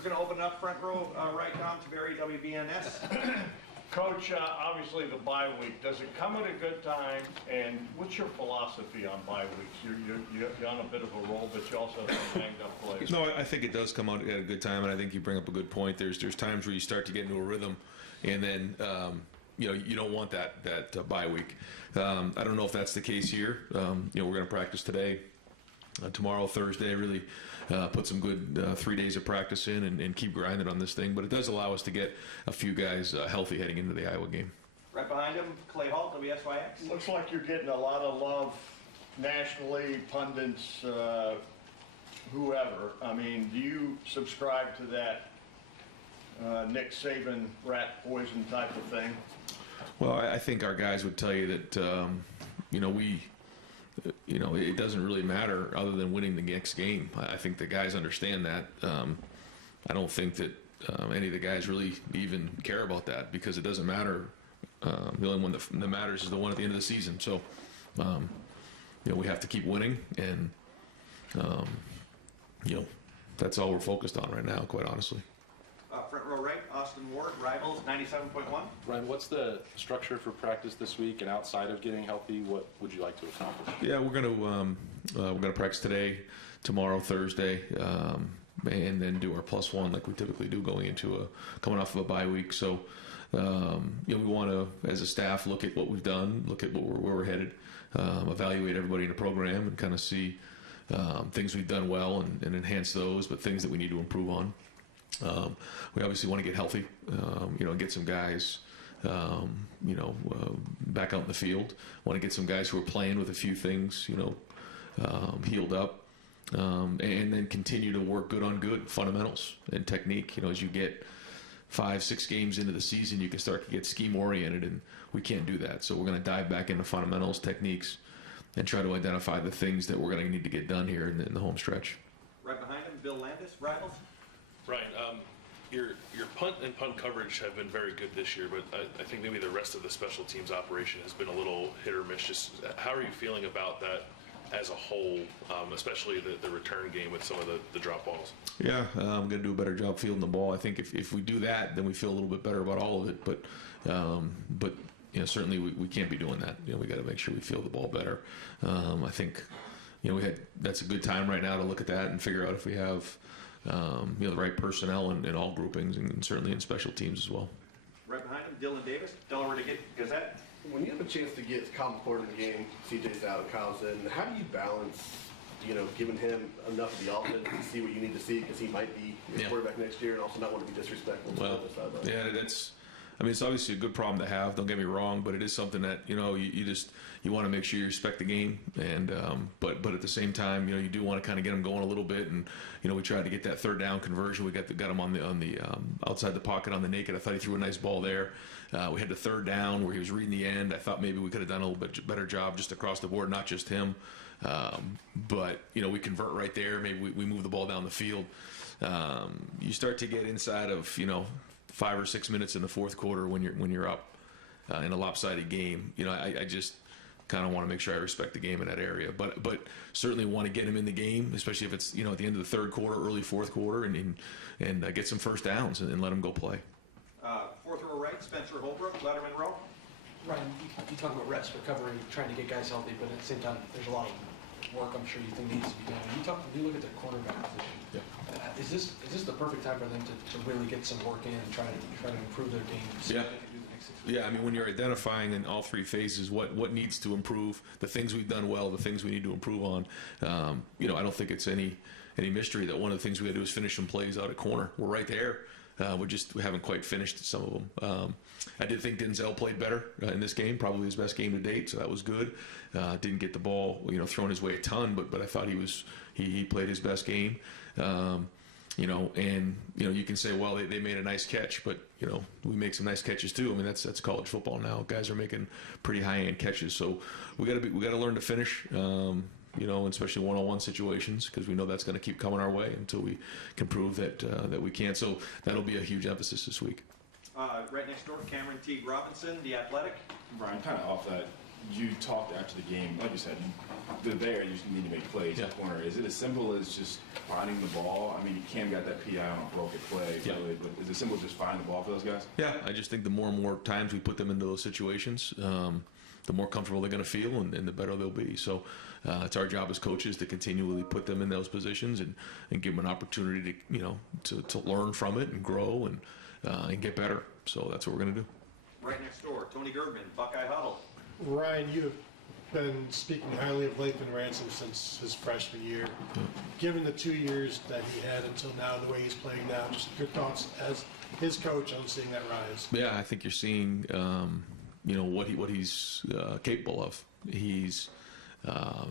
We're going to open up front row right down to Barry, WBNS. Coach, obviously the bye week, does it come at a good time? And what's your philosophy on bye weeks? You're on a bit of a roll, but you also have some banged up players. No, I think it does come out at a good time, and I think you bring up a good point. There's times where you start to get into a rhythm, and then you don't want that bye week. I don't know if that's the case here. We're going to practice today. Tomorrow, Thursday, really put some good 3 days of practice in and keep grinding on this thing. But it does allow us to get a few guys healthy heading into the Iowa game. Right behind him, Clay Hall, WSYX. Looks like you're getting a lot of love nationally, pundits, whoever. I mean, do you subscribe to that Nick Saban rat poison type of thing? Well, I think our guys would tell you that, it doesn't really matter other than winning the next game. I think the guys understand that. I don't think that any of the guys really even care about that because it doesn't matter. The only one that matters is the one at the end of the season. So, we have to keep winning, and that's all we're focused on right now, quite honestly. Front row right, Austin Ward, Rivals, 97.1. Ryan, what's the structure for practice this week? And outside of getting healthy, what would you like to accomplish? Yeah, we're gonna practice today, tomorrow, Thursday, and then do our +1 like we typically do coming off of a bye week. So, we want to, as a staff, look at what we've done, look at where we're headed, evaluate everybody in the program, and kind of see things we've done well and enhance those, but things that we need to improve on. We obviously want to get healthy, get some guys, back out in the field. Want to get some guys who are playing with a few things, healed up, and then continue to work good on good fundamentals and technique. As you get 5-6 games into the season, you can start to get scheme oriented, and we can't do that. So we're going to dive back into fundamentals, techniques, and try to identify the things that we're going to need to get done here in the home stretch. Right behind him, Bill Landis, Rivals. Ryan, your punt and punt coverage have been very good this year, but I think maybe the rest of the special teams operation has been a little hit or miss. Just how are you feeling about that as a whole, especially the return game with some of the drop balls? Yeah, I'm going to do a better job fielding the ball. I think if we do that, then we feel a little bit better about all of it. But certainly we can't be doing that. We got to make sure we field the ball better. I think that's a good time right now to look at that and figure out if we have the right personnel in all groupings, and certainly in special teams as well. Right behind him, Dylan Davis, Delaware Gazette. When you have a chance to get Kyle McCord in the game, CJ's out, Kyle's in, how do you balance, giving him enough of the offense to see what you need to see because he might be your quarterback next year and also not want to be disrespectful to the other side? It's obviously a good problem to have. Don't get me wrong, but it is something that you want to make sure you respect the game, and but at the same time, you do want to kind of get him going a little bit, and we tried to get that third down conversion. We got him on the outside the pocket on the naked. I thought he threw a nice ball there. We had the third down where he was reading the end. I thought maybe we could have done a little bit better job just across the board, not just him. But we convert right there. Maybe we move the ball down the field. You start to get inside of 5 or 6 minutes in the fourth quarter when you're up in a lopsided game. I just kind of want to make sure I respect the game in that area, but certainly want to get him in the game, especially if it's at the end of the third quarter, early fourth quarter, and get some first downs and let him go play. Fourth row right, Spencer Holbrook, Letterman row. Ryan, you talk about rest, recovery, trying to get guys healthy, but at the same time, there's a lot of work I'm sure you think needs to be done. When you look at the cornerback position, is this the perfect time for them to really get some work in and try to improve their game? So they can do the next 6 weeks? Yeah, I mean, when you're identifying in all three phases what needs to improve, the things we've done well, the things we need to improve on, I don't think it's any mystery that one of the things we got to do is finish some plays out at corner. We're right there. We haven't quite finished some of them. I did think Denzel played better in this game, probably his best game to date, so that was good. Didn't get the ball, thrown his way a ton, but I thought he played his best game. You can say, well, they made a nice catch, but we make some nice catches too. I mean, that's college football now. Guys are making pretty high-end catches, so we got to learn to finish. Especially one-on-one situations, because we know that's going to keep coming our way until we can prove that we can. So that'll be a huge emphasis this week. Right next door, Cameron Teague Robinson, The Athletic. Brian, kind of off that you talked after the game, like you said, they're there, you just need to make plays in the corner. Is it as simple as just finding the ball? I mean, Cam got that PI on a broken play, Yeah. really, but is it simple as just finding the ball for those guys? Yeah, I just think the more and more times we put them into those situations, the more comfortable they're going to feel and the better they'll be. So it's our job as coaches to continually put them in those positions and give them an opportunity to learn from it and grow and get better. So that's what we're going to do. Right next door, Tony Girdman, Buckeye Huddle. Ryan, you have been speaking highly of Lathan Ransom since his freshman year. Given the 2 years that he had until now, the way he's playing now, just your thoughts as his coach on seeing that rise. Yeah, I think you're seeing, what he's capable of. He's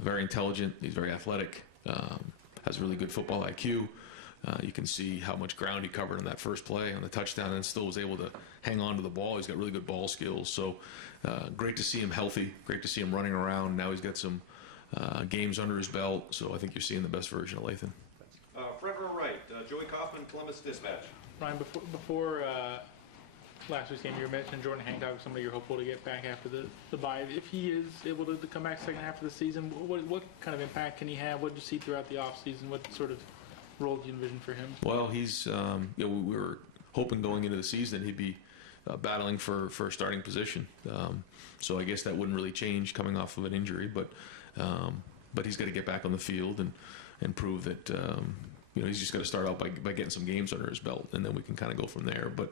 very intelligent. He's very athletic. Has really good football IQ. You can see how much ground he covered on that first play on the touchdown and still was able to hang on to the ball. He's got really good ball skills. So great to see him healthy. Great to see him running around. Now he's got some games under his belt. So I think you're seeing the best version of Lathan. Front row right, Joey Kaufman, Columbus Dispatch. Ryan, before last week's game, you were mentioning Jordan Hancock, somebody you're hopeful to get back after the bye. If he is able to come back second half of the season, what kind of impact can he have? What did you see throughout the offseason? What sort of role do you envision for him? Well, he's, we were hoping going into the season he'd be battling for a starting position. So I guess that wouldn't really change coming off of an injury, but he's got to get back on the field and prove that, he's just got to start out by getting some games under his belt, and then we can kind of go from there. But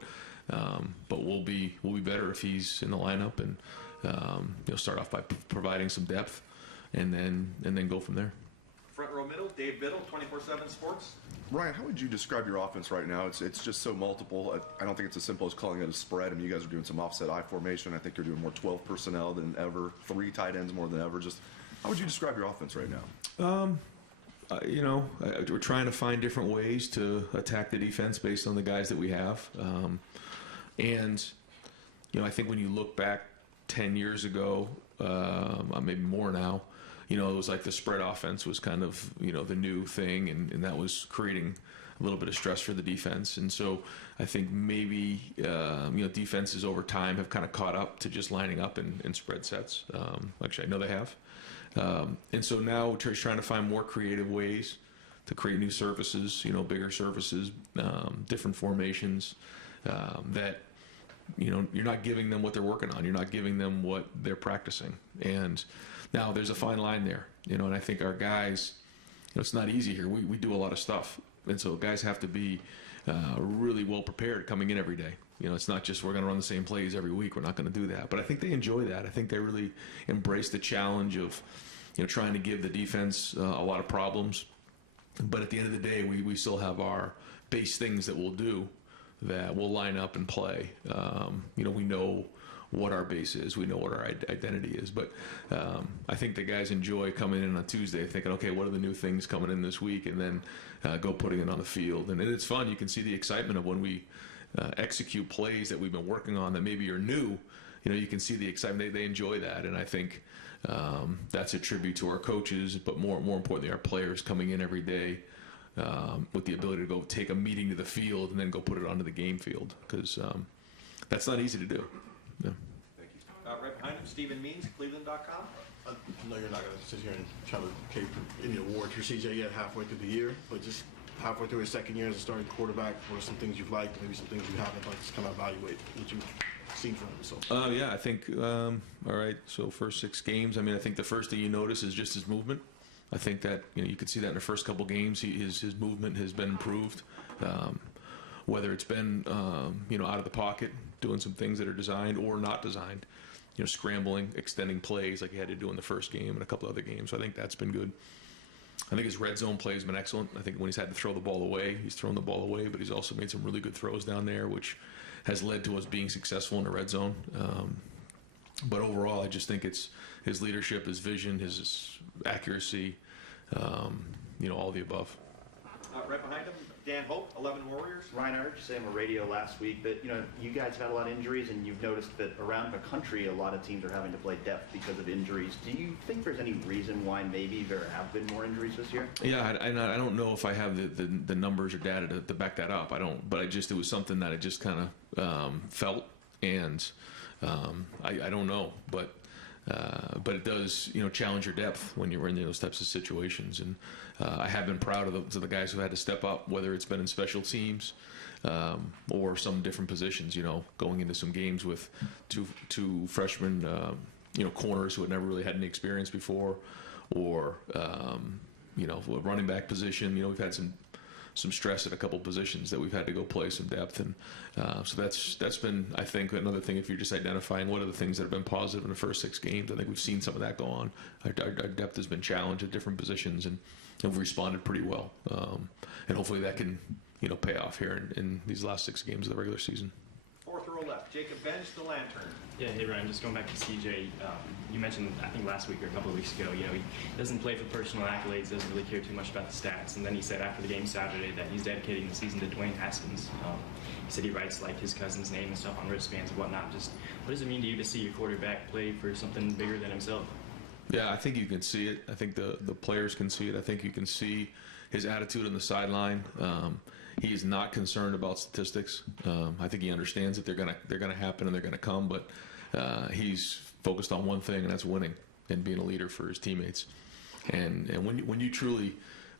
we'll be better if he's in the lineup and, start off by providing some depth and then go from there. Front row middle, Dave Biddle, 24/7 Sports. Ryan, how would you describe your offense right now? It's just so multiple. I don't think it's as simple as calling it a spread. I mean, you guys are doing some offset I formation. I think you're doing more 12 personnel than ever, 3 tight ends more than ever. Just how would you describe your offense right now? We're trying to find different ways to attack the defense based on the guys that we have. I think when you look back 10 years ago, maybe more now, it was like the spread offense was kind of, the new thing, and that was creating a little bit of stress for the defense. And so I think maybe, defenses over time have kind of caught up to just lining up in spread sets. Actually, I know they have. And so now we're trying to find more creative ways to create new surfaces, bigger surfaces, different formations that, you're not giving them what they're working on. You're not giving them what they're practicing. And now there's a fine line there, and I think our guys, it's not easy here. We do a lot of stuff. And so guys have to be really well prepared coming in every day. It's not just we're going to run the same plays every week. We're not going to do that. But I think they enjoy that. I think they really embrace the challenge of, trying to give the defense a lot of problems. But at the end of the day, we still have our base things that we'll do that we'll line up and play. We know what our base is. We know what our identity is. But I think the guys enjoy coming in on Tuesday thinking, okay, what are the new things coming in this week? And then go putting it on the field. And it's fun. You can see the excitement of when we execute plays that we've been working on that maybe are new. You can see the excitement. They enjoy that. And I think that's a tribute to our coaches, but more importantly, our players coming in every day with the ability to go take a meeting to the field and then go put it onto the game field, because that's not easy to do. Yeah. Thank you. Right behind him, Stephen Means, Cleveland.com. I know you're not going to sit here and try to take any awards for CJ yet halfway through the year, but just halfway through his second year as a starting quarterback, what are some things you've liked, maybe some things you haven't, like just kind of evaluate what you've seen from him so far? Yeah, I think, all right, so first 6 games, I think the first thing you notice is just his movement. I think that, you could see that in the first couple games, his movement has been improved. Whether it's been, out of the pocket, doing some things that are designed or not designed, scrambling, extending plays like he had to do in the first game and a couple other games. So I think that's been good. I think his red zone play has been excellent. I think when he's had to throw the ball away, he's thrown the ball away, but he's also made some really good throws down there, which has led to us being successful in the red zone. But overall, I just think it's his leadership, his vision, his accuracy, all the above. Right behind him, Dan Hope, 11 Warriors. Ryan, I heard you say on the radio last week that, you guys have had a lot of injuries, and you've noticed that around the country, a lot of teams are having to play depth because of injuries. Do you think there's any reason why maybe there have been more injuries this year? Yeah, I don't know if I have the numbers or data to back that up. I don't, but it was something that I just kind of felt, and I don't know, but but it does, challenge your depth when you're in those types of situations. And I have been proud of the guys who had to step up, whether it's been in special teams or some different positions. Going into some games with two freshmen, corners who had never really had any experience before, or a running back position. We've had some stress at a couple positions that we've had to go play some depth, and so that's been, I think, another thing. If you're just identifying what are the things that have been positive in the first 6 games, I think we've seen some of that go on. Our depth has been challenged at different positions, and we've responded pretty well, and hopefully that can pay off here in these last 6 games of the regular season. Fourth row left, Jacob Bench, the Lantern. Yeah, hey Ryan, just going back to CJ, you mentioned, I think last week or a couple of weeks ago, he doesn't play for personal accolades, doesn't really care too much about the stats, and then he said after the game Saturday that he's dedicating the season to Dwayne Haskins. He said he writes like his cousin's name and stuff on wristbands and whatnot. Just what does it mean to you to see your quarterback play for something bigger than himself? Yeah, I think you can see it. I think the players can see it. I think you can see his attitude on the sideline. He is not concerned about statistics. I think he understands that they're gonna happen and they're gonna come, but he's focused on one thing, and that's winning and being a leader for his teammates. And when you truly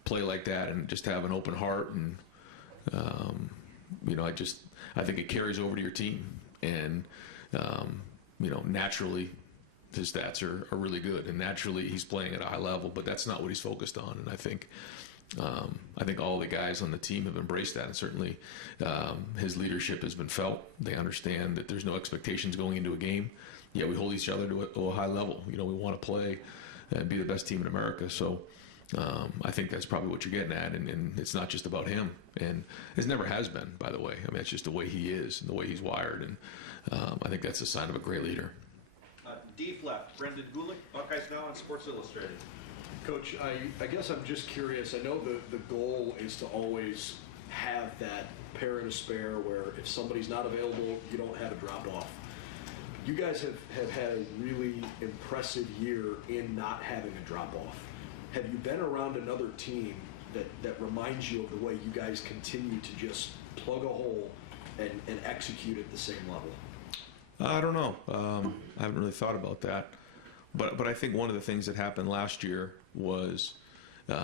play like that and just have an open heart, and I think it carries over to your team. And naturally, his stats are really good, and naturally he's playing at a high level. But that's not what he's focused on, and I think all the guys on the team have embraced that, and certainly his leadership has been felt. They understand that there's no expectations going into a game. Yeah, we hold each other to a high level. We want to play and be the best team in America. So I think that's probably what you're getting at, and it's not just about him, and it never has been, by the way. I mean, it's just the way he is and the way he's wired, and I think that's a sign of a great leader. Deep left, Brendan Gulick, Buckeyes Now on Sports Illustrated. Coach, I guess I'm just curious. I know the goal is to always have that pair and a spare where if somebody's not available, you don't have a drop-off. You guys have had a really impressive year in not having a drop-off. Have you been around another team that reminds you of the way you guys continue to just plug a hole and execute at the same level? I don't know. I haven't really thought about that. But I think one of the things that happened last year was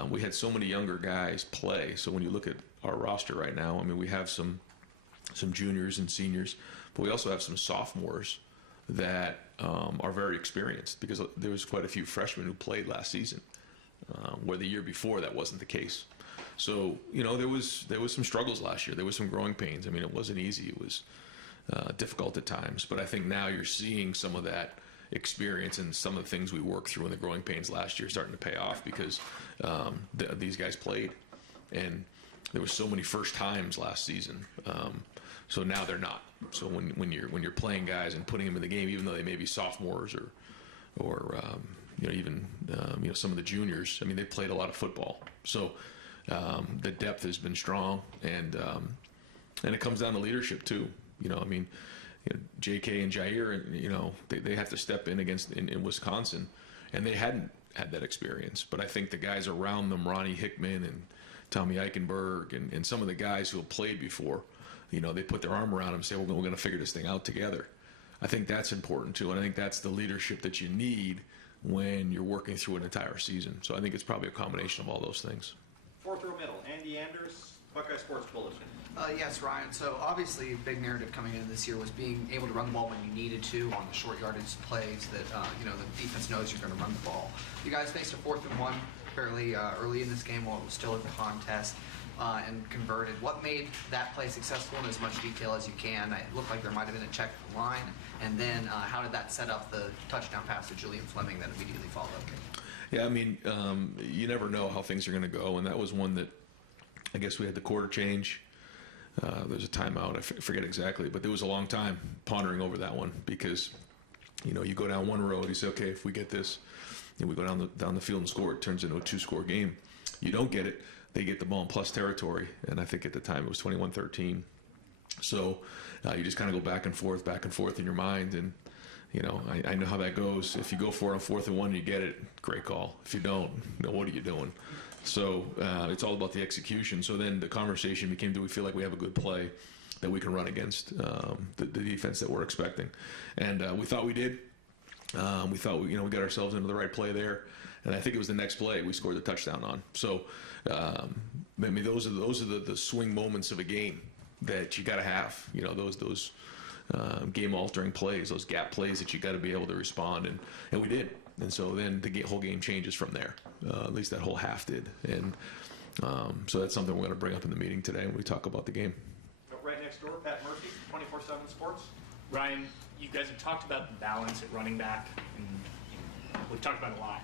we had so many younger guys play. So when you look at our roster right now, I mean, we have some juniors and seniors, but we also have some sophomores that are very experienced, because there was quite a few freshmen who played last season, where the year before that wasn't the case. So there was some struggles last year. There was some growing pains. I mean, it wasn't easy. It was difficult at times. But I think now you're seeing some of that experience and some of the things we worked through in the growing pains last year starting to pay off, because these guys played, and there were so many first times last season. So now they're not. So when you're playing guys and putting them in the game, even though they may be sophomores or even some of the juniors, I mean, they played a lot of football. So the depth has been strong, and it comes down to leadership too. J.K. and Jair, they have to step in in Wisconsin, and they hadn't had that experience. But I think the guys around them, Ronnie Hickman and Tommy Eichenberg, and some of the guys who have played before, they put their arm around them and say, we're going to figure this thing out together. I think that's important too, and I think that's the leadership that you need when you're working through an entire season. So I think it's probably a combination of all those things. Fourth row middle, Andy Anders, Buckeye Sports Bulletin. Yes, Ryan. So obviously, a big narrative coming into this year was being able to run the ball when you needed to on the short yardage plays that the defense knows you're going to run the ball. You guys faced a 4th and 1 fairly early in this game while it was still a contest and converted. What made that play successful in as much detail as you can? It looked like there might have been a check at the line, and then how did that set up the touchdown pass to Julian Fleming that immediately followed? Yeah, I mean, you never know how things are going to go, and that was one that I guess we had the quarter change. There's a timeout. I forget exactly, but there was a long time pondering over that one, because you go down one road, you say, okay, if we get this, and we go down the field and score, it turns into a 2-score game. You don't get it, they get the ball in plus territory, and I think at the time it was 21-13. So you just kind of go back and forth in your mind, and I know how that goes. If you go for it on 4th and 1 and you get it, great call. If you don't, what are you doing? So it's all about the execution. So then the conversation became, do we feel like we have a good play that we can run against the defense that we're expecting? And we thought we did. We thought we got ourselves into the right play there, and I think it was the next play we scored the touchdown on. So, I mean, those are the swing moments of a game that you got to have. Those game-altering plays, those gap plays that you got to be able to respond, and we did. And so then the whole game changes from there. At least that whole half did, and so that's something we're going to bring up in the meeting today when we talk about the game. Right next door, Pat Murphy, 24/7 Sports. Ryan, you guys have talked about the balance at running back, and we've talked about it a lot.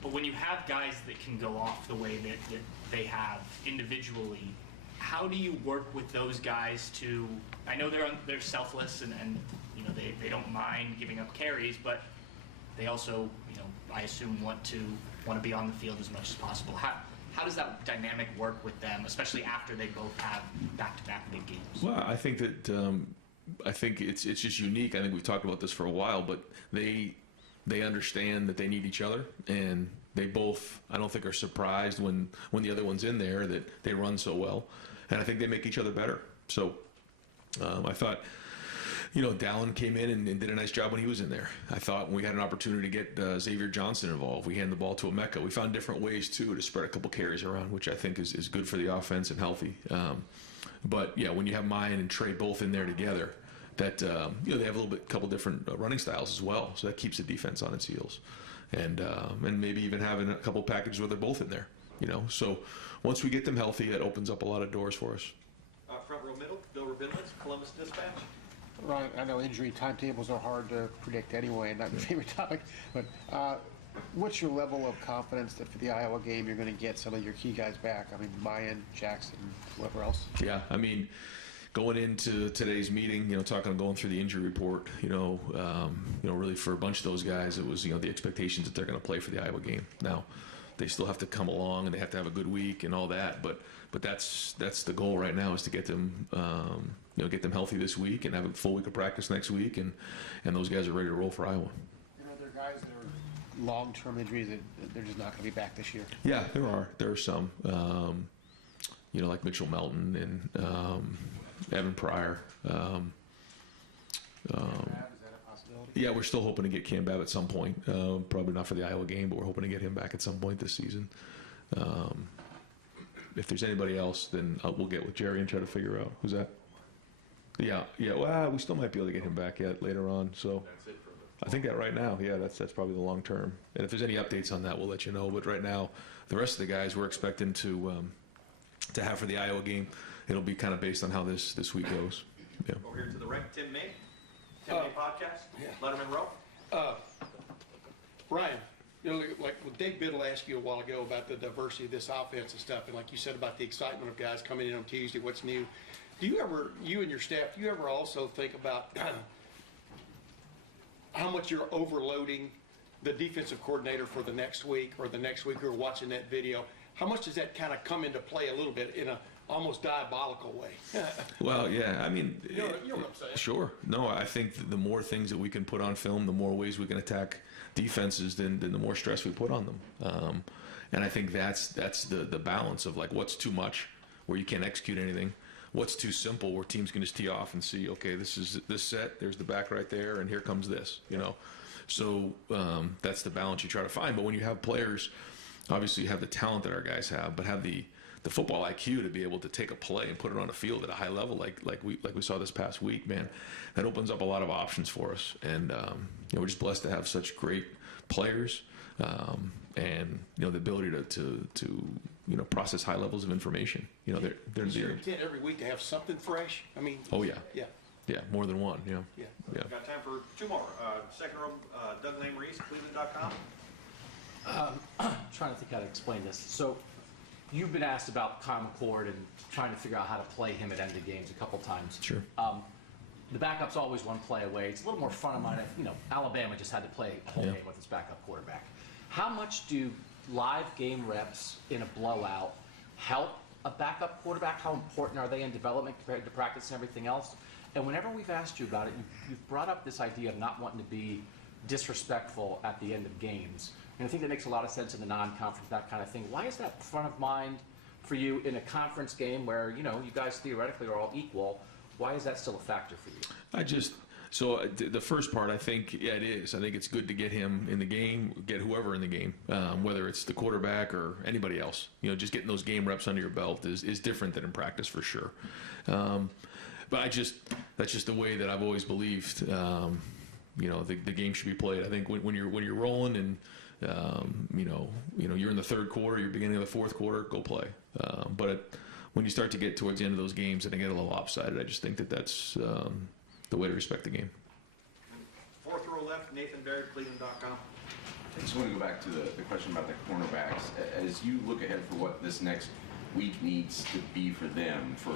But when you have guys that can go off the way that they have individually, how do you work with those guys to? I know they're selfless and they don't mind giving up carries, but they also I assume want to be on the field as much as possible. How does that dynamic work with them, especially after they both have back-to-back big games? Well, I think that I think it's just unique. I think we've talked about this for a while, but they understand that they need each other, and they both, I don't think, are surprised when the other one's in there that they run so well, and I think they make each other better. So I thought, Dallin came in and did a nice job when he was in there. I thought when we had an opportunity to get Xavier Johnson involved, we handed the ball to Emeka. We found different ways too to spread a couple carries around, which I think is good for the offense and healthy. But yeah, when you have Mayan and Trey both in there together, that they have a couple different running styles as well, so that keeps the defense on its heels, and maybe even having a couple packages where they're both in there. So once we get them healthy, that opens up a lot of doors for us. Front row middle, Bill Rabinowitz, Columbus Dispatch. Right, I know injury timetables are hard to predict anyway, not your favorite topic, but what's your level of confidence that for the Iowa game you're going to get some of your key guys back? I mean, Mayan, Jackson, whoever else. Yeah, I mean, going into today's meeting, going through the injury report, really for a bunch of those guys, it was, the expectations that they're going to play for the Iowa game. Now, they still have to come along and they have to have a good week and all that, but that's the goal right now, is to get them, get them healthy this week and have a full week of practice next week, and those guys are ready to roll for Iowa. Are there guys that are long-term injuries that they're just not going to be back this year? Yeah, there are. There are some, like Mitchell Melton and Evan Pryor. Is that a possibility? Yeah, we're still hoping to get Cam Babb at some point. Probably not for the Iowa game, but we're hoping to get him back at some point this season. If there's anybody else, then we'll get with Jerry and try to figure out who's that. Yeah. Well, we still might be able to get him back yet later on. So I think that right now, yeah, that's probably the long term. And if there's any updates on that, we'll let you know. But right now, the rest of the guys we're expecting to have for the Iowa game, it'll be kind of based on how this week goes. Yeah. Over here to the right, Tim May, podcast, Letterman Row. Ryan, like what Dave Biddle asked you a while ago about the diversity of this offense and stuff, and like you said about the excitement of guys coming in on Tuesday, what's new? Do you ever, you and your staff, do you ever also think about how much you're overloading the defensive coordinator for the next week, or the next week who are watching that video? How much does that kind of come into play a little bit in a almost diabolical way? Well, yeah, I mean, you know what I'm saying? Sure. No, I think the more things that we can put on film, the more ways we can attack defenses, then the more stress we put on them. And I think that's the balance of, like, what's too much, where you can't execute anything, what's too simple, where teams can just tee off and see, okay, this is this set, there's the back right there, and here comes this, So that's the balance you try to find. But when you have players, obviously you have the talent that our guys have, but have the football IQ to be able to take a play and put it on a field at a high level, like we saw this past week, man, that opens up a lot of options for us. And we're just blessed to have such great players, and the ability to process high levels of information. They're Is your intent every week to have something fresh? I mean, oh yeah, yeah, more than one. Yeah. We've got time for two more. Second row, Doug Lamreese, Cleveland.com. Trying to think how to explain this. So you've been asked about Kyle McCord and trying to figure out how to play him at end of games a couple times. Sure. The backup's always one play away. It's a little more front of mind. Alabama just had to play a whole game with its backup quarterback. How much do live game reps in a blowout help a backup quarterback? How important are they in development compared to practice and everything else? And whenever we've asked you about it, you've brought up this idea of not wanting to be disrespectful at the end of games. And I think that makes a lot of sense in the non-conference, that kind of thing. Why is that front of mind for you in a conference game where, you guys theoretically are all equal? Why is that still a factor for you? The first part, I think, yeah, it is. I think it's good to get him in the game, get whoever in the game, whether it's the quarterback or anybody else. Just getting those game reps under your belt is different than in practice for sure. But that's just the way that I've always believed. The game should be played. I think when you're rolling and you're in the third quarter, you're beginning of the fourth quarter, go play. But when you start to get towards the end of those games and they get a little lopsided, I just think that's the way to respect the game. Fourth row left, Nathan Barrett, Cleveland.com. I just want to go back to the question about the cornerbacks. As you look ahead for what this next week needs to be for them, for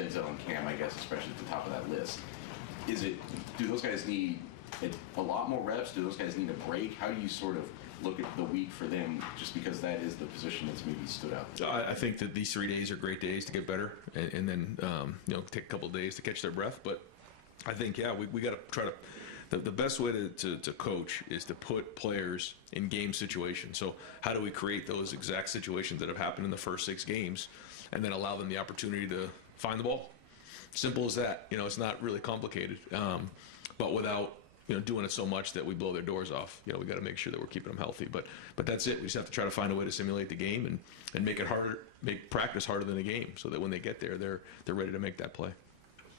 Denzel and Cam, I guess, especially at the top of that list, do those guys need a lot more reps? Do those guys need a break? How do you sort of look at the week for them, just because that is the position that's maybe stood out? I think that these 3 days are great days to get better, and then take a couple of days to catch their breath. But I think, yeah, we got to try to. The best way to coach is to put players in game situations. So how do we create those exact situations that have happened in the first 6 games, and then allow them the opportunity to find the ball? Simple as that. It's not really complicated, but without doing it so much that we blow their doors off. We got to make sure that we're keeping them healthy. But that's it. We just have to try to find a way to simulate the game and make it harder, make practice harder than a game, so that when they get there, they're ready to make that play.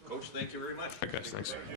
Coach, thank you very much. All right, guys, thanks.